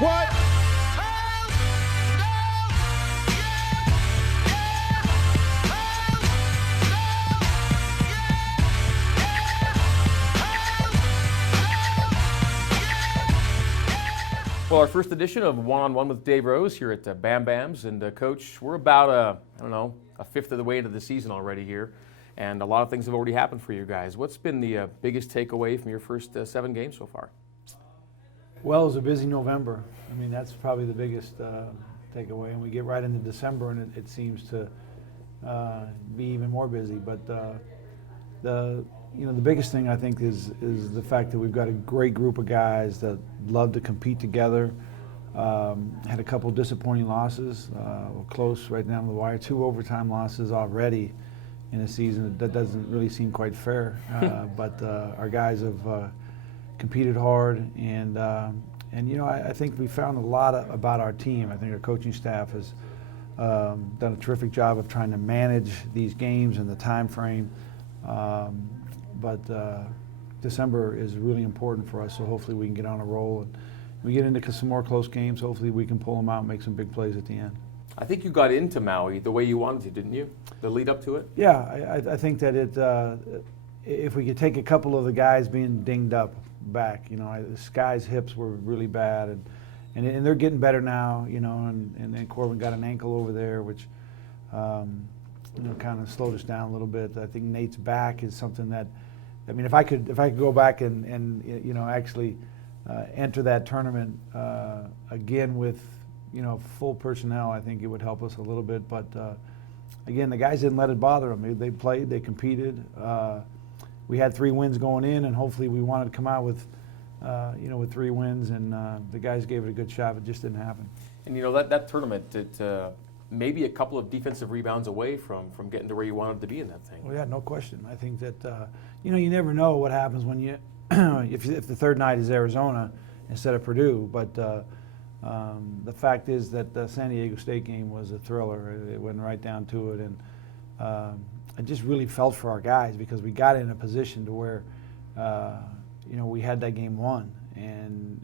What? Well, our first edition of One-on-One with Dave Rose here at Bam Bam's. And Coach, we're about, a fifth of the way into the season already here. And a lot of things have already happened for you guys. What's been the biggest takeaway from your first 7 games so far? Well, it was a busy November. I mean, that's probably the biggest takeaway. And we get right into December, and it seems to be even more busy. But the biggest thing I think is the fact that we've got a great group of guys that love to compete together. Had a couple disappointing losses, close right down to the wire. 2 overtime losses already in a season that doesn't really seem quite fair. But our guys have competed hard, and I think we found a lot about our team. I think our coaching staff has done a terrific job of trying to manage these games and the time frame. But December is really important for us, so hopefully we can get on a roll. And we get into some more close games, hopefully we can pull them out and make some big plays at the end. I think you got into Maui the way you wanted to, didn't you? The lead up to it? Yeah, I think that if we could take a couple of the guys being dinged up back, Sky's hips were really bad, and they're getting better now, and then Corbin got an ankle over there, which kind of slowed us down a little bit. I think Nate's back is something that, if I could go back and actually enter that tournament again with full personnel, I think it would help us a little bit. But again, the guys didn't let it bother them. They played, they competed. We had 3 wins going in, and hopefully we wanted to come out with 3 wins, and the guys gave it a good shot. It just didn't happen. And that tournament, maybe a couple of defensive rebounds away from getting to where you wanted to be in that thing. Well, yeah, no question. I think that you never know what happens when you if the third night is Arizona instead of Purdue. But the fact is that the San Diego State game was a thriller. It went right down to it, and I just really felt for our guys because we got in a position to where we had that game won, and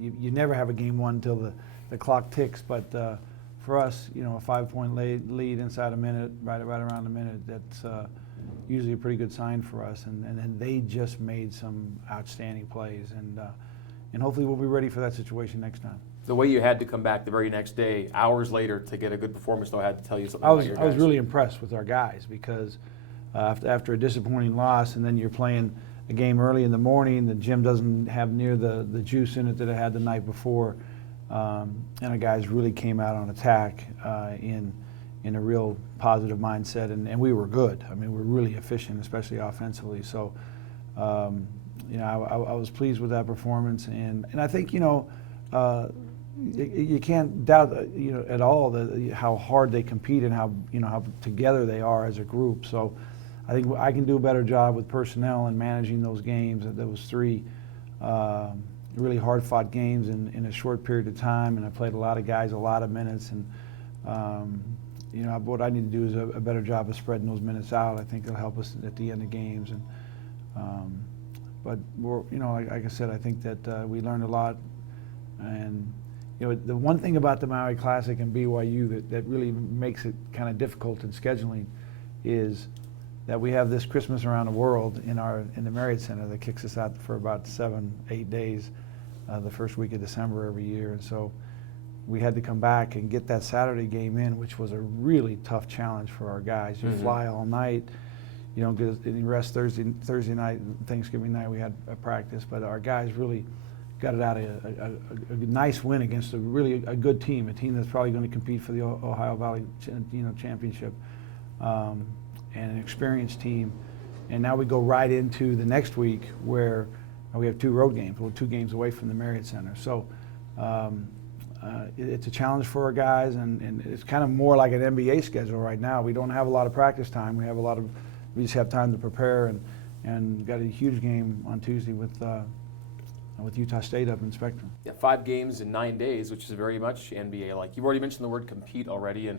you never have a game won until the clock ticks, but. For us, a 5-point lead inside a minute, right around a minute, that's usually a pretty good sign for us. And then they just made some outstanding plays, and hopefully we'll be ready for that situation next time. The way you had to come back the very next day, hours later, to get a good performance, though, I had to tell you something about your guys. I was really impressed with our guys because after a disappointing loss, and then you're playing a game early in the morning, the gym doesn't have near the juice in it that it had the night before. And our guys really came out on attack in a real positive mindset, and we were good. I mean, we're really efficient, especially offensively. So, I was pleased with that performance, and I think you can't doubt at all how hard they compete and how together they are as a group. So, I think I can do a better job with personnel and managing those games. Those 3. Really hard-fought games in a short period of time, and I played a lot of guys a lot of minutes, and what I need to do is a better job of spreading those minutes out. I think it'll help us at the end of games, and but we're, like I said, I think that we learned a lot, and the one thing about the Maui Classic and BYU that really makes it kind of difficult in scheduling is that we have this Christmas around the world in the Marriott Center that kicks us out for about 7-8 days, the first week of December every year. And so we had to come back and get that Saturday game in, which was a really tough challenge for our guys. You fly all night, you don't get any rest Thursday night, Thanksgiving night we had a practice, but our guys really got it out of a nice win against a good team, a team that's probably going to compete for the Ohio Valley championship. And an experienced team, and now we go right into the next week where we have 2 road games. We're 2 games away from the Marriott Center, so it's a challenge for our guys, and it's kind of more like an NBA schedule right now. We don't have a lot of practice time. We just have time to prepare, and got a huge game on Tuesday with Utah State up in Spectrum. Yeah, 5 games in 9 days, which is very much NBA-like. You've already mentioned the word compete already, and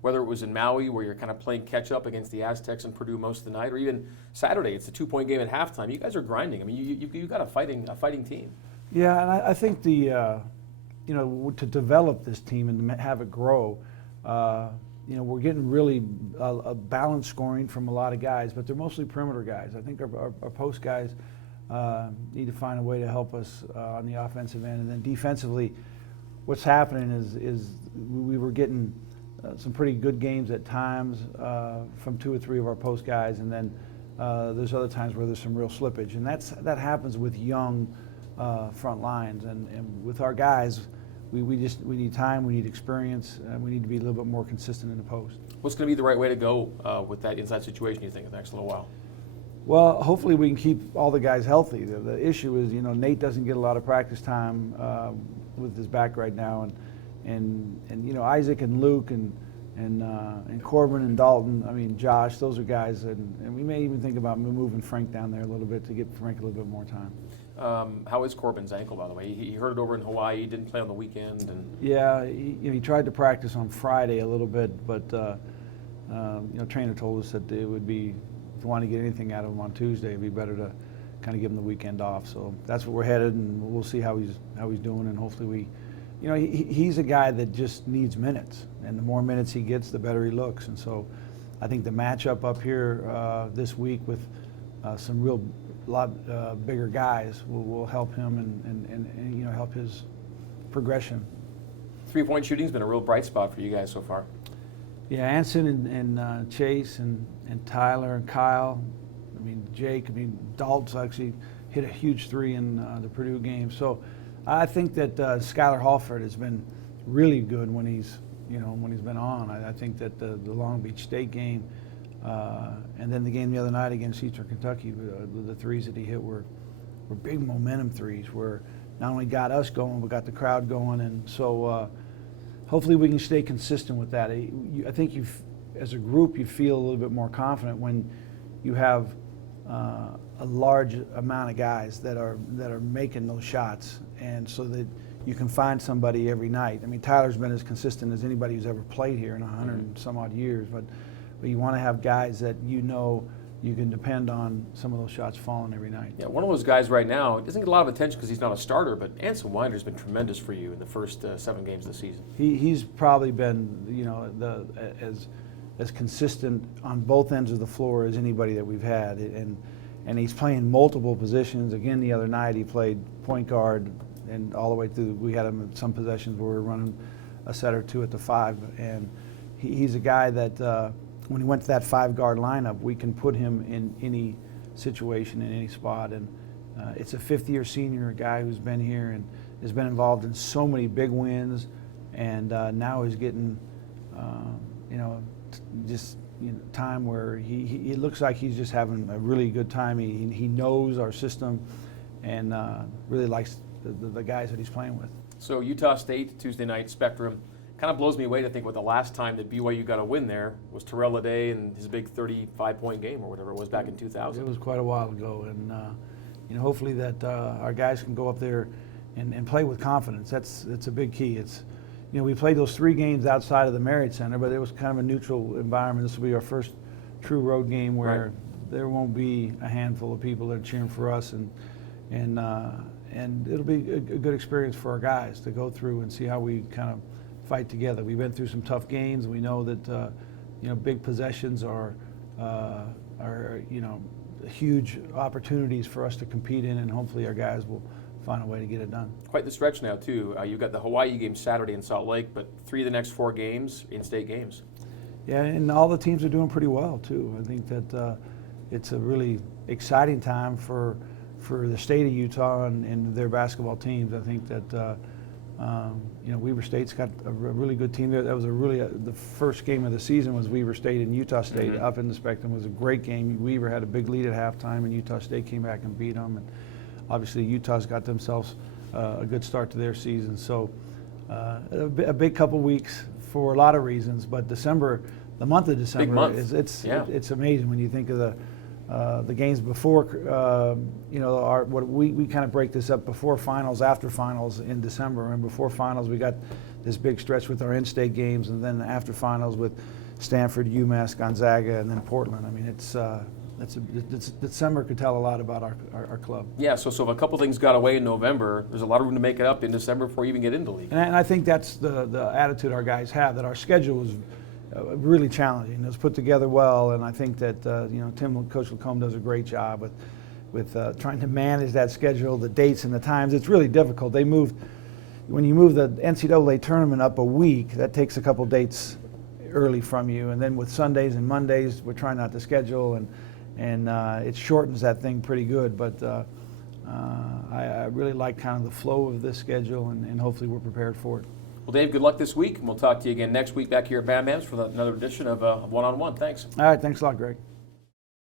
whether it was in Maui where you're kind of playing catch-up against the Aztecs and Purdue most of the night, or even Saturday, it's a 2-point game at halftime. You guys are grinding. I mean, you've got a fighting team. Yeah, and I think the to develop this team and to have it grow, we're getting really a balanced scoring from a lot of guys, but they're mostly perimeter guys. I think our post guys need to find a way to help us on the offensive end. And then defensively, what's happening is we were getting some pretty good games at times from 2 or 3 of our post guys, and then there's other times where there's some real slippage. And that happens with young front lines. And with our guys, we need time, we need experience, and we need to be a little bit more consistent in the post. What's going to be the right way to go with that inside situation, you think, in the next little while? Well, hopefully we can keep all the guys healthy. The issue is, Nate doesn't get a lot of practice time with his back right now, and Isaac and Luke and Corbin and Dalton. I mean, Josh. Those are guys, and we may even think about moving Frank down there a little bit to give Frank a little bit more time. How is Corbin's ankle, by the way? He hurt it over in Hawaii. He didn't play on the weekend. And yeah, he tried to practice on Friday a little bit, but trainer told us that it would be, if you want to get anything out of him on Tuesday, it'd be better to kind of give him the weekend off. So that's where we're headed, and we'll see how he's doing, and hopefully he's a guy that just needs minutes, and the more minutes he gets, the better he looks. And so I think the matchup up here this week with some real lot bigger guys will help him and help his progression. 3-point shooting's been a real bright spot for you guys so far. Yeah, Anson and Chase and Tyler and Kyle. I mean, Jake. I mean, Dalt's actually hit a huge 3 in the Purdue game. So I think that Skylar Halford has been really good when he's been on. I think that the Long Beach State game and then the game the other night against Eastern Kentucky, the threes that he hit were big momentum threes, where not only got us going, but got the crowd going. And so hopefully we can stay consistent with that. I think as a group, you feel a little bit more confident when you have a large amount of guys that are making those shots, and so that you can find somebody every night. I mean, Tyler's been as consistent as anybody who's ever played here in 100 and some odd years, but you want to have guys that you can depend on some of those shots falling every night. Yeah, one of those guys right now doesn't get a lot of attention because he's not a starter, but Anson Winder's been tremendous for you in the first 7 games of the season. He's probably been as consistent on both ends of the floor as anybody that we've had, and he's playing multiple positions. Again, the other night he played point guard, and all the way through. We had him in some possessions where we were running a set or 2 at the 5, and he's a guy that when he went to that 5-guard lineup, we can put him in any situation, in any spot. And it's a 5th-year senior, a guy who's been here and has been involved in so many big wins, and now he's getting, time where he looks like he's just having a really good time. He knows our system and really likes the guys that he's playing with. So Utah State, Tuesday night, Spectrum. Kind of blows me away to think what the last time that BYU got a win there was Terrell Lede and his big 35-point game or whatever it was back in 2000. It was quite a while ago, and hopefully that our guys can go up there and play with confidence. That's a big key. We played those 3 games outside of the Marriott Center, but it was kind of a neutral environment. This will be our first true road game where there won't be a handful of people that are cheering for us, and it'll be a good experience for our guys to go through and see how we kind of fight together. We've been through some tough games. We know that big possessions are huge opportunities for us to compete in, and hopefully our guys will find a way to get it done. Quite the stretch now too. You've got the Hawaii game Saturday in Salt Lake, but 3 of the next 4 games in-state games. Yeah, and all the teams are doing pretty well too. I think that it's a really exciting time for the state of Utah and their basketball teams. I think that Weber State's got a really good team there. That was the first game of the season was Weber State and Utah State up in the Spectrum. It was a great game. Weber had a big lead at halftime, and Utah State came back and beat them. And obviously Utah's got themselves a good start to their season. So a big couple weeks for a lot of reasons. But December, the month of December, it's amazing when you think of the games before, we kind of break this up before finals, after finals in December, and before finals we got this big stretch with our in-state games, and then after finals with Stanford, UMass, Gonzaga, and then Portland. I mean, it's December could tell a lot about our club. Yeah, so if a couple things got away in November, there's a lot of room to make it up in December before you even get into the league. And I think that's the attitude our guys have, that our schedule was really challenging. It was put together well, and I think that Coach Lacombe does a great job with trying to manage that schedule, the dates and the times. It's really difficult. When you move the NCAA tournament up a week, that takes a couple dates early from you, and then with Sundays and Mondays, we're trying not to schedule, and it shortens that thing pretty good. But I really like kind of the flow of this schedule, and hopefully we're prepared for it. Well, Dave, good luck this week, and we'll talk to you again next week back here at Bam Bams for another edition of One-on-One. Thanks. All right, thanks a lot, Greg.